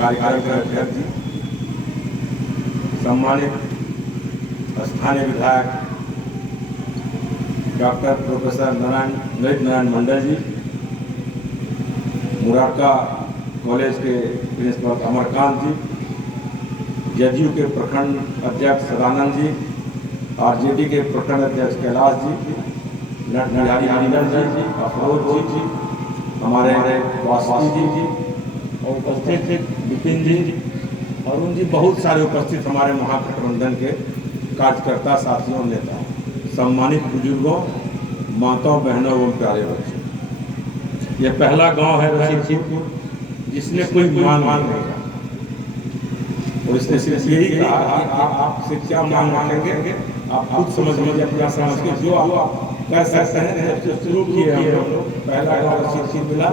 कार्यक्रम के अध्यक्ष जी, सम्मानित स्थानीय विधायक डॉक्टर प्रोफेसर ललित नारायण मंडल जी, मुरारका कॉलेज के प्रिंसिपल अमरकांत जी, जदयू के प्रखंड अध्यक्ष सदानंद जी, आरजेडी के प्रखंड अध्यक्ष कैलाश जी, नटबिहारी मंडल जी, अफरोज जी, हमारे वासी जी और उपस्थित विपिन जी, अरुण जी, बहुत सारे उपस्थित हमारे महागठबंधन के कार्यकर्ता साथियों, नेता, सम्मानित बुजुर्गों, माताओं, बहनों एवं प्यारे बच्चों, यह पहला गांव है रसीदपुर जिसने कोई मांग नहीं किया और इसने सिर्फ यही कहा कि आपसे क्या मांग रखेंगे आप खुद समझ लीजिए, अपना समझ के जो आप कर सकते हैं। जब से शुरू किए हम लोग, पहला गाँव रसीद मिला,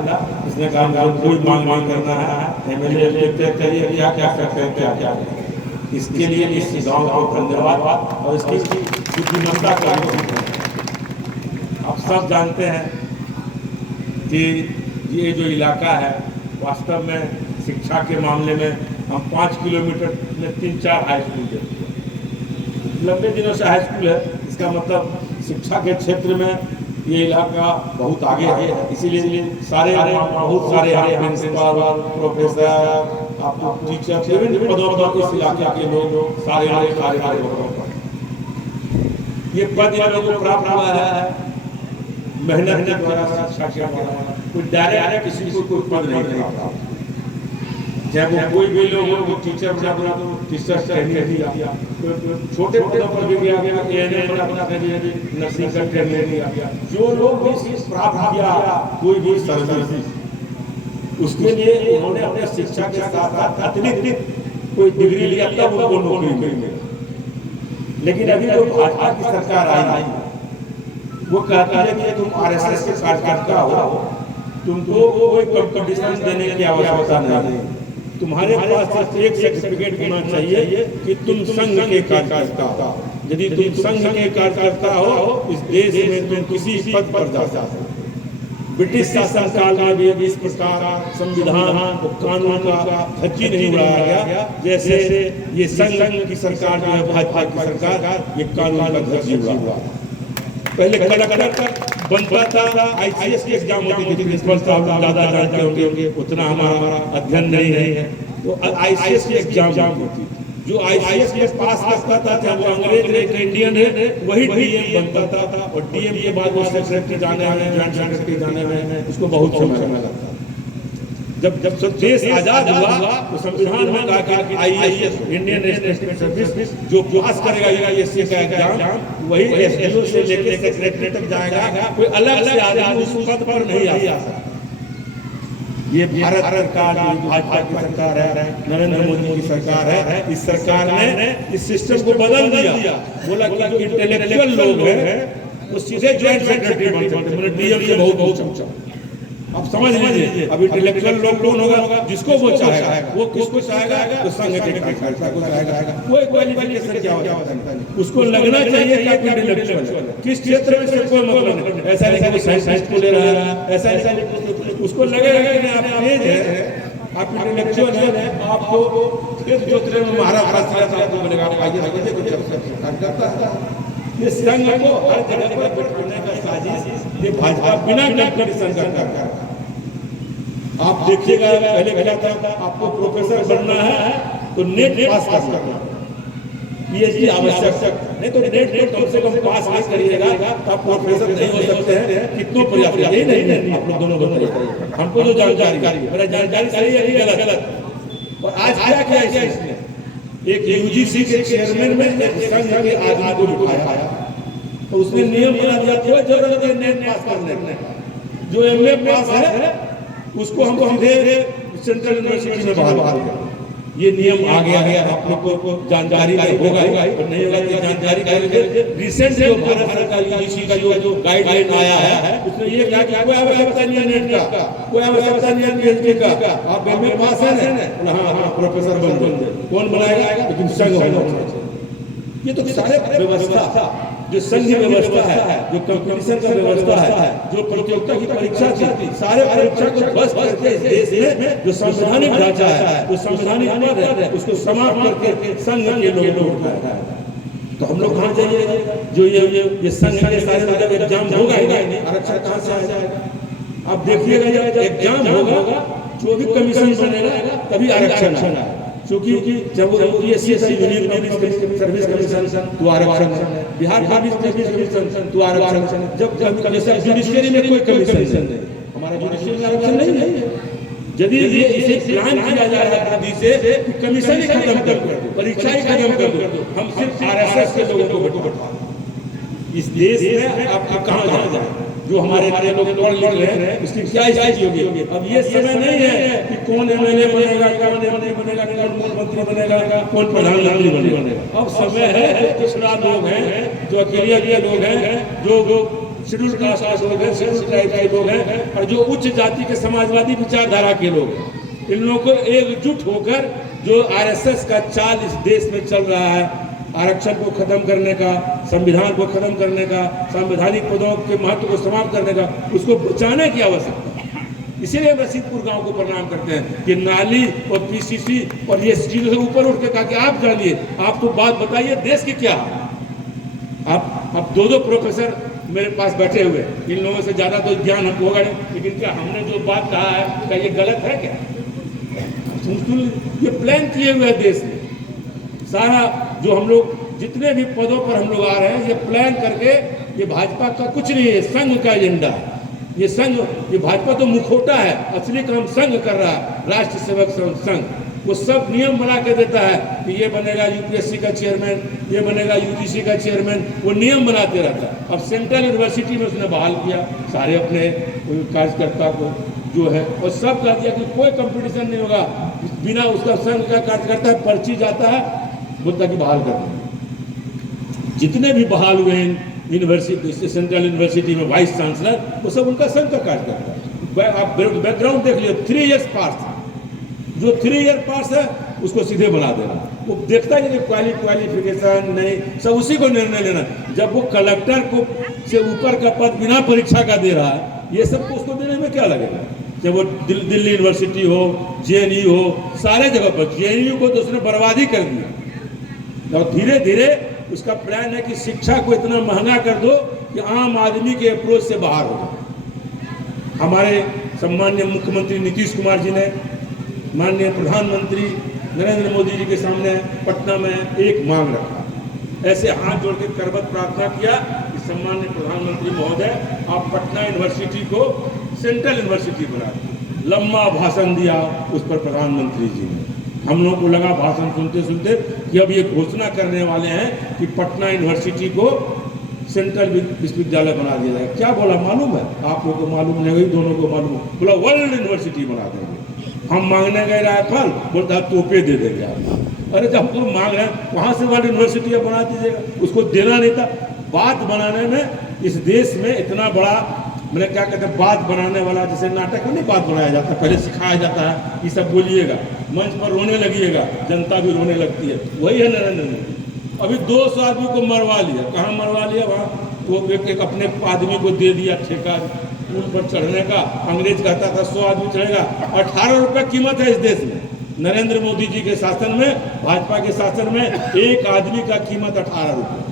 इसने कहा कोई मांग नहीं करना है, एमएलए तय करिए क्या क्या करते हैं, क्या क्या। इसके लिए इस गाँव को धन्यवाद और इसकी बुद्धिमत्ता का। आप सब जानते हैं कि ये जो इलाका है वास्तव में शिक्षा के मामले में हम 5 किलोमीटर में 3-4 हाई स्कूल देखते हैं। लंबे दिनों से हाई स्कूल है, इसका मतलब शिक्षा के क्षेत्र में ये इलाका बहुत आगे है। इसीलिए बहुत सारे प्रिंसिपल, प्रोफेसर, आपको टीचर, विभिन्न पदों पर इस इलाके के लोग सारे ये पद इन लोगों को प्राप्त हुआ है मेहनत के द्वारा, शिक्षा के द्वारा। कोई डायरेक्ट किसी को कोई पद नहीं प्राप्त, चाहे वो कोई भी लोग हो, टीचर बना दो, टीचर ट्रेनिंग दिया, छोटे पदों पर भी गया, एएनएम बना दिया, नर्सिंग का ट्रेनिंग दिया। जो लोग भी प्राप्त किया कोई भी सर्विस, उसके लिए उन्होंने अपने शिक्षा के साथ साथ अतिरिक्त कोई डिग्री लिया, तब उनको नौकरी मिली। लेकिन अभी जो भाजपा की सरकार आई, वो कहती है कि तुम आरएसएस के कार्यकर्ता हो, तुमको कोई कंपटीशन देने की आवश्यकता नहीं, तुम्हारे पास एक सर्टिफिकेट होना चाहिए कि तुम संघ के कार्यकर्ता हो। यदि तुम संघ के कार्यकर्ता हो, इस देश में तुम किसी पद पर जा सकते। ब्रिटिश शासनकाल में भी इस प्रकार संविधान और कानून का धज्जी नहीं उड़ाया गया जैसे ये संघ की सरकार जो है, भाजपा की सरकार, ये कानून का धज्जी उड़ा। पहले कलेक्टर बनता था, आईसीएस की एग्जाम होती थी, प्रिंसिपल साहब ज़्यादा जानते होंगे, उतना हमारा अध्ययन नहीं है, तो आईसीएस की एग्जाम होती थी। जो आईसीएस में पास करता था, चाहे वो अंग्रेज है कि इंडियन है, वही डीएम बनता था। और डीएम के बाद वो सेक्रेटरी जाने में, जॉइंट सेक्रेटरी जाने में उसको बहुत समय लगता था। जब देश आजाद हुआ तो संविधान में कहा कि आईएएस, इंडियन नेशनल सर्विस, जो पास करेगा यूपीएससी का एग्जाम, वही एसडीओ से लेकर सेक्रेटरी तक जाएगा, कोई अलग से आदमी उस पद पर नहीं आ सकता। ये भारत सरकार, भाजपा की सरकार है, नरेंद्र मोदी की सरकार है। इस सरकार ने इस सिस्टम को बदल दिया, बोला कि जो इंटेलेक्चुअल लोग हैं वो सीधे जॉइंट सेक्रेटरी बन सकते हैं, डीएम से बहुत ऊंचा। अब समझ लीजिए, अब इंटेलेक्चुअल लोग कौन होगा, जिसको वो चाहेगा, वो किसको चाहेगा, तो संघ के कार्यकर्ता को चाहेगा। कोई क्वालिफिकेशन क्या होता है, उसको लगना चाहिए कि आप इंटेलेक्चुअल है, किस क्षेत्र में से कोई मतलब नहीं। ऐसा नहीं कि साइंटिस्ट को ले रहा है, ऐसा नहीं, उसको लगेगा कि आप तेज है, आप इंटेलेक्चुअल है, आपको खेत जोतने में महाराष्ट्र मिलेगा, ये संघ को हर जगह पर बैठाने का साजिश ये भाजपा बिना कंपटीशन का कर रहा है। आप देखिएगा, पहले क्या था, आपको प्रोफेसर बनना है तो नेट पास करना है, पीएचडी आवश्यक, नहीं तो नेट कम से कम पास नहीं करिएगा तो आप प्रोफेसर नहीं हो सकते हैं। कितनों प्रयास, यही नहीं, आप लोग दोनों बताइए हमको जो जानकारी, मेरा जानकारी सही है कि गलत। और आज क्या किया इसने, एक यूजीसी के चेयरमैन में एक संघ के आदमी को बिठाया, तो उसने नियम बना दिया, कोई जरूरत है नेट पास करने की, जो एमए पास है उसको हम सीधे सेंट्रल यूनिवर्सिटी में बहाल किया। ये नियम आ गया है, आप लोग को जानकारी होगा और नहीं होगा तो जानकारी करेंगे। रिसेंट जो भारत सरकार यूजीसी का जो गाइडलाइन आया है, उसमें ये कहा कि कोई आवश्यकता नहीं है नेट का, कोई आवश्यकता नहीं है पीएचडी का, आप एमए पास है ना, हाँ प्रोफेसर बन जाए। कौन बनाएगा, लेकिन संघ होना चाहिए। ये तो सारे व्यवस्था जो संघ व्यवस्था है, जो कंपटीशन का व्यवस्था है, जो प्रतियोगिता की परीक्षा थी, सारे परीक्षा को बस करके इस देश में जो संवैधानिक ढांचा है, जो संवैधानिक पद है, उसको समाप्त करके संघ के लोगों को है। तो हम लोग कहाँ जाइए? जो ये संघ के सारे मतलब एग्जाम होगा ही नहीं, आरक्षण कहाँ से आ जाएगा? अब देखिएगा जब एग्जाम होगा, जो भी कमीशन बनेगा तभी आरक्षण आएगा। क्योंकि जब वो UPSC union public service commission तो आरक्षण है, बिहार पब्लिक सर्विस कमीशन तो आरक्षण है। जब जैसे जुडिशरी में कोई कमीशन नहीं, हमारा जुडिशरी में आरक्षण नहीं है। यदि ये इसे प्लान किया जा रहा है बुद्धि से, कमीशन ही खत्म कर दो, परीक्षा ही खत्म कर दो, हम सिर्फ आरएसएस के लोगों को वोट बैठा इस देश में आप कहाँ जाए? जो हमारे लोग पढ़ लिख रहे हैं उसकी क्या स्थिति होगी? अब ये समय नहीं है कि कौन एमएलए बनेगा, कौन एमएलए बनेगा, कौन मुख्यमंत्री बनेगा, कौन प्रधानमंत्री बनेगा। अब समय है जो पिछड़ा लोग हैं, जो अकेले लोग हैं, जो शेड्यूल कास्ट लोग हैं, शेड्यूल ट्राइब के लोग हैं, और जो उच्च जाति के समाजवादी विचारधारा के लोग हैं, इन लोगों को एकजुट होकर जो आरएसएस का चाल इस देश में चल रहा है, आरक्षण को खत्म करने का, संविधान को खत्म करने का, संवैधानिक पदों के महत्व को समाप्त करने का, उसको बचाने की आवश्यकता है। इसीलिए रशीदपुर गांव को प्रणाम करते हैं कि नाली और पीसीसी और ये चीजों से ऊपर उठ के कहा कि आप जानिए, आप तो बात बताइए देश की क्या। आप दो प्रोफेसर मेरे पास बैठे हुए, इन लोगों से ज्यादा तो ज्ञान हमको होगा नहीं, लेकिन क्या हमने जो बात कहा है क्या ये गलत है? क्या ये प्लान किए हुए देश में सारा जो हम लोग जितने भी पदों पर हम लोग आ रहे हैं, ये प्लान करके, ये भाजपा का कुछ नहीं है, संघ का एजेंडा है। ये संघ, ये भाजपा तो मुखौटा है, असली काम संघ कर रहा है, राष्ट्र सेवक संघ। वो सब नियम बना के देता है कि ये बनेगा यूपीएससी का चेयरमैन, ये बनेगा यूजीसी का चेयरमैन, वो नियम बनाते रहता है। अब सेंट्रल यूनिवर्सिटी में उसने बहाल किया सारे अपने कार्यकर्ता को जो है, और सब कह दिया कि कोई कंपटीशन नहीं होगा बिना उसका संघ का कार्यकर्ता पर्ची जाता है, बोलता कि बहाल कर दें। जितने भी बहाल हुए यूनिवर्सिटी, सेंट्रल यूनिवर्सिटी में वाइस चांसलर, वो सब उनका संघ का कार्य करता है। आप बैकग्राउंड देख लीजिए, 3 इयर्स पास, जो 3 ईयर पास है उसको सीधे बना देना। वो देखता है कि क्वालिफिकेशन नहीं, सब उसी को निर्णय लेना। जब वो कलेक्टर को से ऊपर का पद बिना परीक्षा का दे रहा है, ये सब को उसको देने में क्या लगेगा? जब वो दिल्ली यूनिवर्सिटी हो, जेएनयू हो, सारे जगह पर, जेएनयू को तो उसने बर्बादी कर दिया। और धीरे धीरे उसका प्लान है कि शिक्षा को इतना महंगा कर दो कि आम आदमी के अप्रोच से बाहर हो जाए। हमारे सम्मान्य मुख्यमंत्री नीतीश कुमार जी ने माननीय प्रधानमंत्री नरेंद्र मोदी जी के सामने पटना में एक मांग रखा, ऐसे हाथ जोड़ के करबद्ध प्रार्थना किया कि सम्मान्य प्रधानमंत्री महोदय, आप पटना यूनिवर्सिटी को सेंट्रल यूनिवर्सिटी बना दें। लंबा भाषण दिया उस पर प्रधानमंत्री जी ने। हम लोगों को लगा भाषण सुनते सुनते कि अब ये घोषणा करने वाले हैं कि पटना यूनिवर्सिटी को सेंट्रल विश्वविद्यालय बना दिया जाएगा। क्या बोला मालूम है? आप लोगों को मालूम नहीं, दोनों को मालूम, बोला वर्ल्ड यूनिवर्सिटी बना देंगे। हम मांगने गए रायफल, बोलता तोपे दे देंगे आप। अरे जब तुम मांग रहे हैं वहां से वर्ल्ड यूनिवर्सिटी बना दीजिएगा, उसको देना नहीं था। बात बनाने में इस देश में इतना बड़ा, मैंने क्या कहते हैं, बात बनाने वाला, जैसे नाटक में नहीं बात बनाया जाता, पहले सिखाया जाता है कि सब बोलिएगा, मंच पर रोने लगिएगा, जनता भी रोने लगती है। वही है नरेंद्र मोदी। अभी 200 आदमी को मरवा लिया। कहाँ मरवा लिया? वहाँ वो एक अपने आदमी को दे दिया ठेका पुल पर चढ़ने का। अंग्रेज कहता था 100 आदमी चढ़ेगा। 18 रुपये कीमत है इस देश में। नरेंद्र मोदी जी के शासन में, भाजपा के शासन में एक आदमी का कीमत 18 रुपये।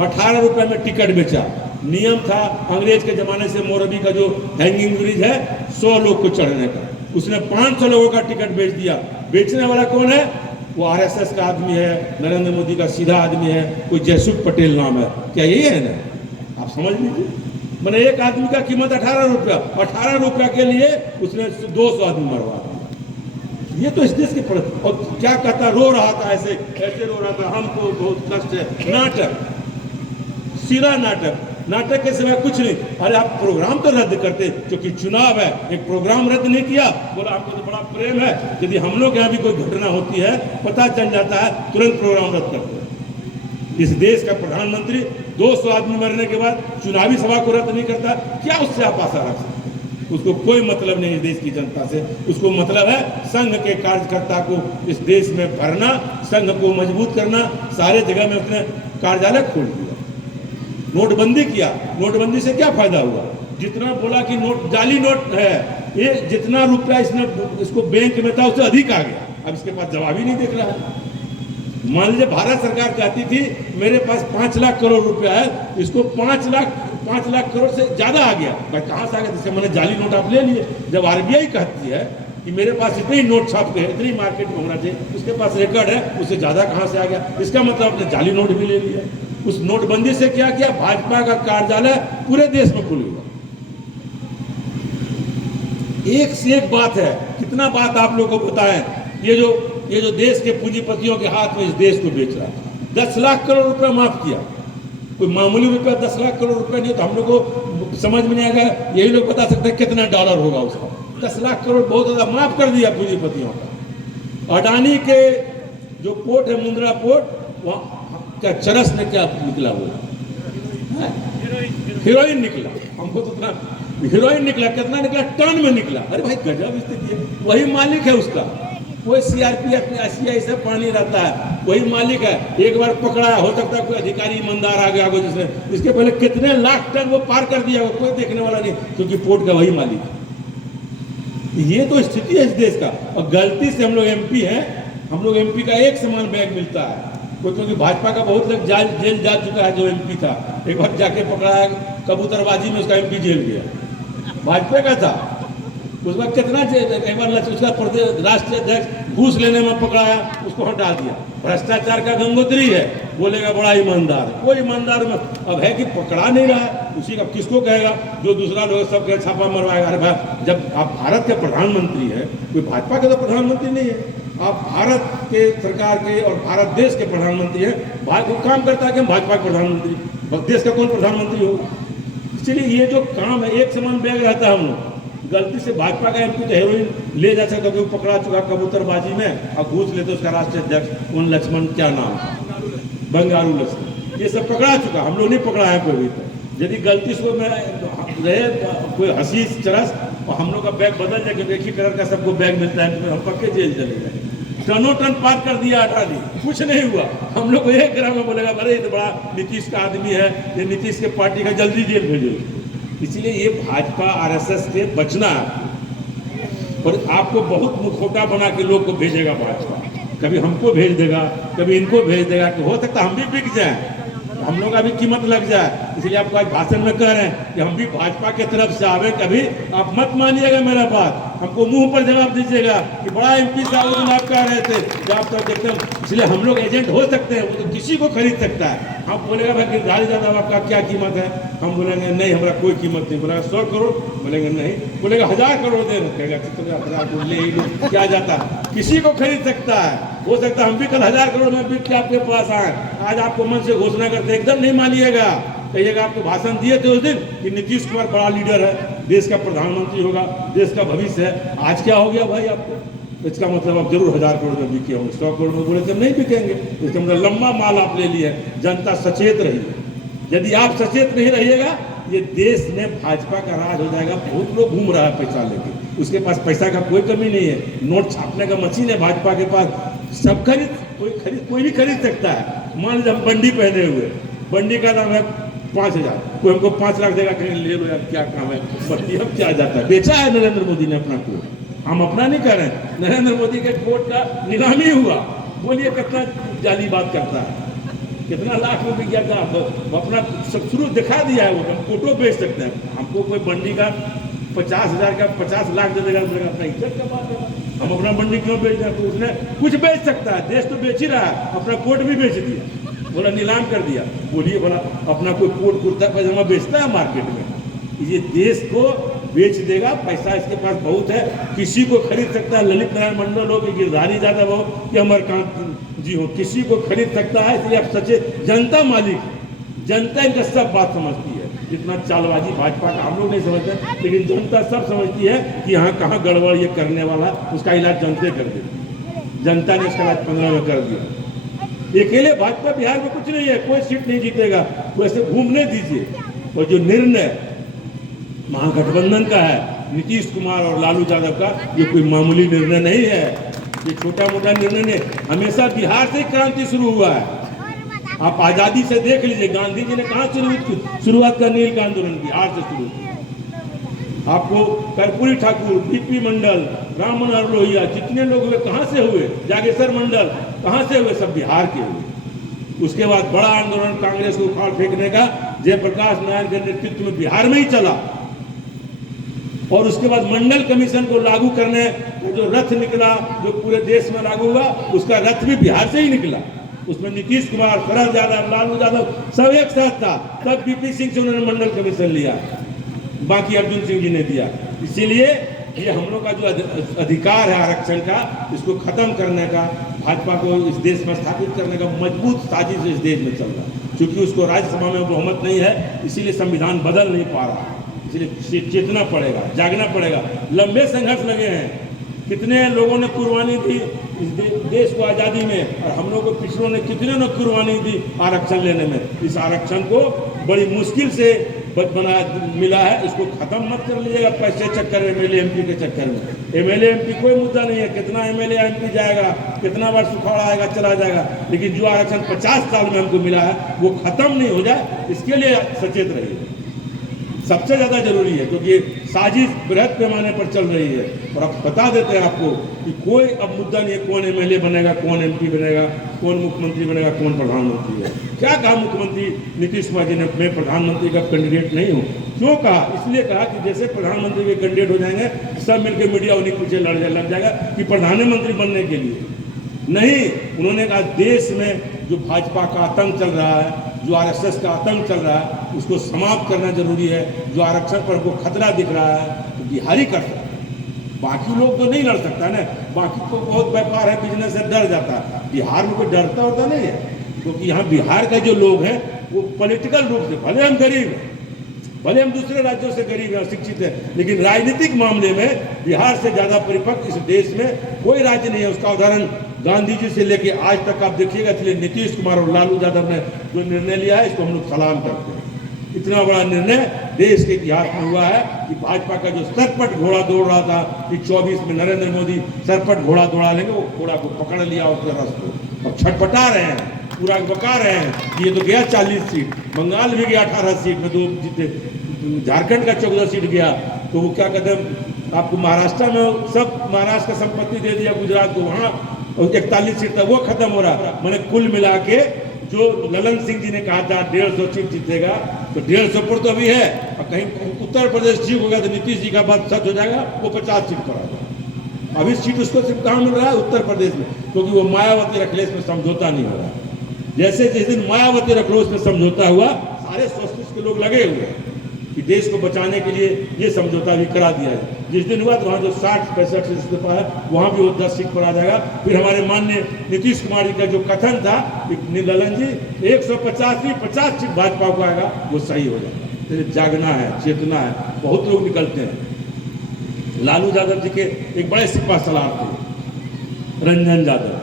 18 रुपये में टिकट बेचा। नियम था अंग्रेज के जमाने से, मोरबी का जो हैंगिंग ब्रिज है 100 लोग को चढ़ने का, उसने 500 लोगों का टिकट बेच दिया। बेचने वाला कौन है? वो आरएसएस का आदमी है, नरेंद्र मोदी का सीधा आदमी है, कोई जयसुख पटेल नाम है। क्या यही है ना? आप समझ लीजिए, मैंने एक आदमी का कीमत 18 रुपया, 18 रुपया के लिए उसने 200 आदमी मरवा दिया। ये तो इस देश की और क्या कहता, रो रहा था, ऐसे ऐसे रो रहा था, हमको बहुत कष्ट है। नाटक, सीधा नाटक, नाटक के सिवाय कुछ नहीं। अरे आप प्रोग्राम तो रद्द करते, क्योंकि चुनाव है, एक प्रोग्राम रद्द नहीं किया। बोला आपको तो बड़ा प्रेम है, यदि हम लोग यहाँ भी कोई घटना होती है, पता चल जाता है, तुरंत प्रोग्राम रद्द करते हैं। इस देश का प्रधानमंत्री 200 आदमी मरने के बाद चुनावी सभा को रद्द नहीं करता। क्या उससे आप आशा रख सकते? उसको कोई मतलब नहीं इस देश की जनता से। उसको मतलब है संघ के कार्यकर्ता को इस देश में भरना, संघ को मजबूत करना। सारे जगह में उसने कार्यालय खोल दिया। नोटबंदी किया, नोटबंदी से क्या फायदा हुआ? जितना बोला कि नोट जाली नोट है, ये जितना रुपया इसने इसको बैंक में था उससे अधिक आ गया। अब इसके पास जवाब ही नहीं दिख रहा है। मान लीजिए भारत सरकार कहती थी मेरे पास 5 लाख करोड़ रुपया है, इसको 5 लाख करोड़ से ज्यादा आ गया। भाई कहाँ से आ गया? जिससे मैंने जाली नोट आप ले लिए। जब आरबीआई कहती है कि मेरे पास इतने ही नोट छाप के इतनी मार्केट में होना चाहिए, उसके पास रिकॉर्ड है, उससे ज्यादा कहाँ से आ गया? इसका मतलब आपने जाली नोट भी ले लिया। उस नोटबंदी से क्या किया? भाजपा का कार्यालय पूरे देश में खुल गया। एक से एक बात है, कितना बात आप लोगों को बताएं। ये जो देश के पूंजीपतियों के हाथ में इस देश को बेच रहा था, 10 लाख करोड़ रुपया माफ किया। कोई मामूली रुपया 10 लाख करोड़ रुपया नहीं, तो हम लोग को समझ में नहीं आएगा। यही लोग बता सकते हैं कितना डॉलर होगा उसका। 10 लाख करोड़ बहुत ज्यादा माफ कर दिया पूंजीपतियों का। अडानी के जो पोर्ट है, मुंद्रा पोर्ट, वहाँ क्या चरस में क्या निकला? वो हीरोइन निकला। हमको तो इतना हीरोइन निकला, कितना निकला? टन में निकला। अरे भाई गजब स्थिति है। वही मालिक है उसका, कोई सीआरपीएफ में एससीआई से पानी रहता है, वही मालिक है। एक बार पकड़ा, हो सकता है कोई अधिकारी ईमानदार आ गया हो जिसने इसके पहले कितने लाख टन वो पार कर दिया, कोई देखने वाला नहीं, क्योंकि पोर्ट का वही मालिक है। ये तो स्थिति है इस देश का। और गलती से हम लोग एमपी हैं, हम लोग एमपी का एक समान बैग मिलता है। क्योंकि भाजपा का बहुत लोग जेल जा चुका है। जो एमपी था, एक बार जाके पकड़ा कबूतरबाजी में उसका एमपी जेल गया, भाजपा का था। उस वक्त कितना एक बार उसका प्रदेश राष्ट्रीय अध्यक्ष घूस लेने में पकड़ाया, उसको हटा दिया। भ्रष्टाचार का गंगोत्री है, बोलेगा बड़ा ईमानदार है। कोई ईमानदार में अब है कि पकड़ा नहीं रहा है, उसी का किसको कहेगा? जो दूसरा लोग सब के छापा मरवाएगा। अरे भाई, जब आप भारत के प्रधानमंत्री हैं, कोई भाजपा के तो प्रधानमंत्री नहीं है, आप भारत के सरकार के और भारत देश के प्रधानमंत्री हैं। वो काम करता है कि हम भाजपा के प्रधानमंत्री, देश का कौन प्रधानमंत्री होगा? इसलिए ये जो काम है, एक समान बैग रहता है। हम लोग गलती से भाजपा का एमपी तो हेरोइन ले जा सकता, क्योंकि पकड़ा चुका कबूतरबाजी में, और घूस लेते उसका राष्ट्रीय अध्यक्ष उन लक्ष्मण, क्या नाम, बंगारू लक्ष्मण, ये सब पकड़ा चुका। हम लोग नहीं पकड़ा है कोई भी। तो यदि गलती से रहे कोई हंसी चरस और हम लोग का बैग बदल जाए, क्योंकि एक ही कलर का सबको बैग मिलता है, तो हम पक्के जेल चले जाए। टनों टन पार कर दिया अडानी, कुछ नहीं हुआ। हम लोग को एक ग्राम में बोलेगा अरे ये तो बड़ा नीतीश का आदमी है, ये नीतीश के पार्टी का, जल्दी जेल भेजो। इसलिए ये भाजपा आरएसएस से बचना है। और आपको बहुत मुखौटा बना के लोग को भेजेगा भाजपा, कभी हमको भेज देगा, कभी इनको भेज देगा, कि हो सकता हम भी बिक जाए, हम लोग का भी कीमत लग जाए। इसलिए आपको आज भाषण में कह रहे हैं कि हम भी भाजपा के तरफ से आवे। कभी आप मत मानिएगा मेरा बात, हमको मुंह पर जवाब दीजिएगा कि बड़ा एमपी साहब आप कह रहे थे जब तक एकदम। इसलिए हम लोग एजेंट हो सकते हैं, वो तो किसी को खरीद सकता है। हम बोलेगा भाई गिरधारी यादव आपका क्या कीमत है? हम बोलेंगे नहीं हमारा कोई कीमत नहीं। बोलेगा 100 करोड़, बोलेंगे नहीं। बोलेगा 1000 करोड़ दे, कहेगा 1000 करोड़ ले ही लो, क्या जाता है, किसी को खरीद सकता है। हो सकता है हम भी कल 1000 करोड़ में बिक के आपके पास आए। आज आपको मन से घोषणा करते एकदम नहीं मानिएगा, कहिएगा आपको भाषण दिए थे उस दिन कि नीतीश कुमार बड़ा लीडर है, देश का प्रधानमंत्री होगा, देश का भविष्य है। आज क्या हो गया भाई आपको? इसका मतलब आप जरूर 1000 करोड़ में बिके होंगे। 100 करोड़ में बोले थे नहीं बिकेंगे, इसका मतलब लंबा माल आप ले लिए। जनता सचेत रहिए। यदि आप सचेत नहीं रहिएगा, ये देश में भाजपा का राज हो जाएगा। बहुत लोग घूम रहा है पैसा लेके, उसके पास पैसा का कोई कमी नहीं है। नोट छापने का मशीन है भाजपा के पास, सब कोई भी खरीद सकता है। मान लीजिए हम बंडी पहने हुए, बंडी का दाम है 5000, कोई हमको 5 लाख देगा, कहीं ले लो यार क्या काम है, बंडी अब क्या जाता है। बेचा है नरेंद्र मोदी ने अपना कोट, हम अपना नहीं कर रहे हैं। नरेंद्र मोदी के कोट का नीलामी हुआ, बोलिए कितना जाली बात करता है, कितना लाख में बिक गया था। अपना सब शुरू दिखा दिया है, वो हम कोटो बेच सकते हैं। हमको कोई बंडी का 50,000 का 50 लाख दे देगा, अपना इज्जत का बात है। हम अपना बंडी क्यों बेच रहे हैं? तो उसने कुछ बेच सकता है, देश तो बेच ही रहा है, अपना कोट भी बेच दिया, बोला नीलाम कर दिया। बोलिए बोला अपना कोई कोट कुर्ता पैजामा बेचता है मार्केट में? ये देश को बेच देगा, पैसा इसके पास बहुत है, किसी को खरीद सकता है। ललित नारायण मंडल हो कि गिरधारी यादव हो कि अमरकांत जी हो, किसी को खरीद सकता है। इसलिए आप सचेत, जनता मालिक, जनता इनका सब बात समझती है। जितना चालबाजी भाजपा का हम लोग नहीं समझते, लेकिन जनता सब समझती है कि यहाँ कहाँ गड़बड़ ये करने वाला, उसका इलाज जनता कर देती। जनता ने इसका इलाज 15 में कर दिया। अकेले भाजपा बिहार में कुछ नहीं है, कोई सीट नहीं जीतेगा, वैसे घूमने दीजिए। और जो निर्णय महागठबंधन का है, नीतीश कुमार और लालू यादव का, ये कोई मामूली निर्णय नहीं है, ये छोटा मोटा निर्णय नहीं। हमेशा बिहार से क्रांति शुरू हुआ है, आप आज़ादी से देख लीजिए, गांधी जी ने कहाँ शुरुआत करनी है आंदोलन की, हार से शुरू की। आपको कर्पूरी ठाकुर, बीपी मंडल, राम मनोहर लोहिया, जितने लोग हुए कहाँ से हुए, जागेश्वर मंडल कहाँ से हुए, सब बिहार के हुए। उसके बाद बड़ा आंदोलन कांग्रेस को उखाड़ फेंकने का जयप्रकाश नारायण के नेतृत्व में बिहार में ही चला, और उसके बाद मंडल कमीशन को लागू करने जो रथ निकला, जो पूरे देश में लागू हुआ, उसका रथ भी बिहार से ही निकला। उसमें नीतीश कुमार, शरद यादव, लालू यादव सब एक साथ था, तब बीपी सिंह से उन्होंने मंडल कमीशन लिया, बाकी अर्जुन सिंह जी ने दिया। इसीलिए ये हम लोग का जो अधिकार है आरक्षण का, इसको खत्म करने का, भाजपा को इस देश में स्थापित करने का मजबूत साजिश इस देश में चल रहा है। क्योंकि उसको राज्यसभा में बहुमत नहीं है, इसीलिए संविधान बदल नहीं पा रहा, इसलिए चेतना पड़ेगा, जागना पड़ेगा। लंबे संघर्ष लगे हैं, कितने लोगों ने कुर्बानी दी इस देश को आज़ादी में, और हम लोग को पिछड़ों ने कितने ने कुर्बानी दी आरक्षण लेने में। इस आरक्षण को बड़ी मुश्किल से बना मिला है, इसको खत्म मत कर लीजिएगा पैसे चक्कर, एमएलए एमपी के चक्कर में। एमएलए एमपी कोई मुद्दा नहीं है, कितना एमएलए एमपी जाएगा, कितना बार सुखाड़ आएगा, चला जाएगा, लेकिन जो आरक्षण 50 साल में हमको मिला है वो खत्म नहीं हो जाए, इसके लिए सचेत रहिए। सबसे ज़्यादा जरूरी है, क्योंकि साजिश बृहद पैमाने पर चल रही है। और अब बता देते हैं आपको कि कोई अब मुद्दा नहीं है कौन एमएलए बनेगा, कौन एमपी बनेगा, कौन मुख्यमंत्री बनेगा, कौन प्रधानमंत्री है। क्या कहा मुख्यमंत्री नीतीश कुमार जी ने, मैं प्रधानमंत्री का कैंडिडेट नहीं हूँ। क्यों कहा? इसलिए कहा कि जैसे प्रधानमंत्री के कैंडिडेट हो जाएंगे, सब मिलकर मीडिया उन्हीं पीछे लग जाएगा कि प्रधानमंत्री बनने के लिए नहीं। उन्होंने कहा देश में जो भाजपा का आतंक चल रहा है, जो आरएसएस का आतंक चल रहा है, उसको समाप्त करना जरूरी है। जो आरक्षण पर को खतरा दिख रहा है तो बिहारी कर सकता है, बाकी लोग तो नहीं लड़ सकता है ना। बाकी को बहुत व्यापार है, बिजनेस है, डर जाता है। बिहार में कोई डरता होता नहीं है, क्योंकि यहाँ बिहार का जो लोग हैं वो पॉलिटिकल रूप से, भले हम गरीब हैं, भले हम दूसरे राज्यों से गरीब हैं, शिक्षित हैं, लेकिन राजनीतिक मामले में बिहार से ज़्यादा परिपक्व इस देश में कोई राज्य नहीं है। उसका उदाहरण गांधी जी से लेके आज तक आप देखिएगा। इसलिए नीतीश कुमार और लालू यादव ने जो निर्णय लिया है, इसको हम लोग सलाम करते हैं। इतना बड़ा निर्णय देश के इतिहास में हुआ है कि भाजपा का जो सरपट घोड़ा दौड़ रहा था कि 24 में नरेंद्र मोदी सरपट घोड़ा दौड़ा लेंगे, वो घोड़ा को पकड़ लिया उसके रस को, अब छटपटा रहे हैं, पूरा बका रहे हैं कि ये तो गया 40 सीट, बंगाल भी गया 18 सीट में, 2 जीते, झारखंड का 14 सीट गया। तो वो क्या कहते हैं, आपको महाराष्ट्र में सब महाराष्ट्र का संपत्ति दे दिया, गुजरात को वहाँ 41 सीट था, वो खत्म हो रहा। मैंने कुल मिला के जो ललन सिंह जी ने कहा था 150 सीट जीतेगा, तो 150 पर तो अभी है, और कहीं उत्तर प्रदेश ठीक हो गया तो नीतीश जी का बात सच हो जाएगा, वो 50 सीट पर आ जाएगा। अभी सीट उसको सिर्फ कहाँ मिल रहा है? उत्तर प्रदेश में, क्योंकि वो मायावती रख ले, इसमें समझौता नहीं हो रहा है। जैसे जिस दिन मायावती रख लो उसमें समझौता हुआ, सारे सोशलिस्ट के लोग लगे हुए हैं कि देश को बचाने के लिए ये समझौता भी करा दिया है। जिस दिन हुआ तो वहाँ जो 60-65 सीट इस्तीफा है, वहाँ भी वो 10 सीट पर आ जाएगा। फिर हमारे माननीय नीतीश कुमार जी का जो कथन था ललन जी 150 नहीं 50 सीट भाजपा को आएगा, वो सही हो जाएगा। तो जागना है, चेतना है। बहुत लोग निकलते हैं। लालू यादव जी के एक बड़े सिपा सलार थे रंजन यादव,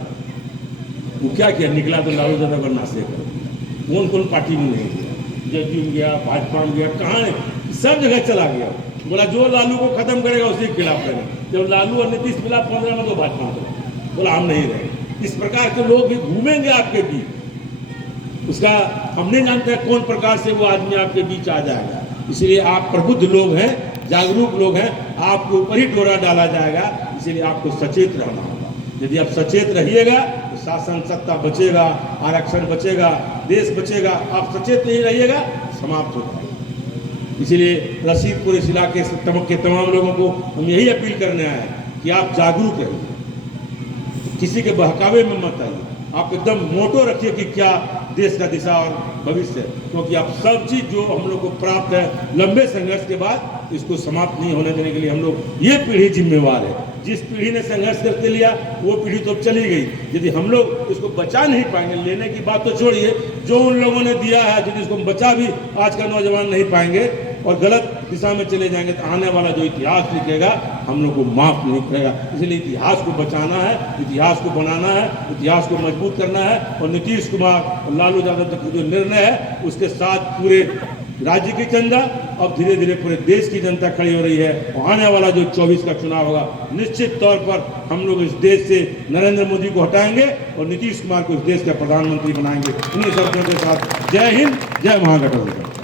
वो क्या किया, निकला तो लालू यादव का नाशे कर, कौन पार्टी में नहीं गया, जदयू में गया, भाजपा में गया, कहाँ सब जगह चला गया। बोला जो लालू को खत्म करेगा उसी के खिलाफ करेगा। जब लालू और नीतीश मिला 15 में तो भाजपा में, बोला हम नहीं रहे। इस प्रकार के लोग भी घूमेंगे आपके बीच, उसका हम नहीं जानते कौन प्रकार से वो आदमी आपके बीच आ जाएगा। इसलिए आप प्रबुद्ध लोग हैं, जागरूक लोग हैं, आपके ऊपर ही डोरा डाला जाएगा। इसीलिए आपको सचेत रहना होगा। यदि आप सचेत रहिएगा तो शासन सत्ता बचेगा, आरक्षण बचेगा, देश बचेगा। आप सचेत नहीं रहिएगा, समाप्त हो जाएगा। इसीलिए रशीदपुर इस इलाके के तमाम लोगों को हम यही अपील करने आए हैं कि आप जागरूक रहिए, किसी के बहकावे में मत आइए। आप एकदम मोटो रखिए कि क्या देश का दिशा और भविष्य है, क्योंकि आप सब चीज़ जो हम लोग को प्राप्त है लंबे संघर्ष के बाद, इसको समाप्त नहीं होने देने के लिए हम लोग, ये पीढ़ी जिम्मेवार है। जिस पीढ़ी ने संघर्ष करके लिया वो पीढ़ी तो चली गई। यदि हम लोग इसको बचा नहीं पाएंगे, लेने की बात तो छोड़िए, जो उन लोगों ने दिया है यदि इसको बचा भी आज का नौजवान नहीं पाएंगे और गलत दिशा में चले जाएंगे, तो आने वाला जो इतिहास लिखेगा हम लोग को माफ नहीं करेगा। इसलिए इतिहास को बचाना है, इतिहास को बनाना है, इतिहास को मजबूत करना है। और नीतीश कुमार और लालू यादव का जो निर्णय है उसके साथ पूरे राज्य की जनता, अब धीरे धीरे पूरे देश की जनता खड़ी हो रही है। और आने वाला जो 24 का चुनाव होगा, निश्चित तौर पर हम लोग इस देश से नरेंद्र मोदी को हटाएंगे और नीतीश कुमार को इस देश का प्रधानमंत्री बनाएंगे। इन्हीं शब्दों के साथ जय हिंद, जय महागठबंधन।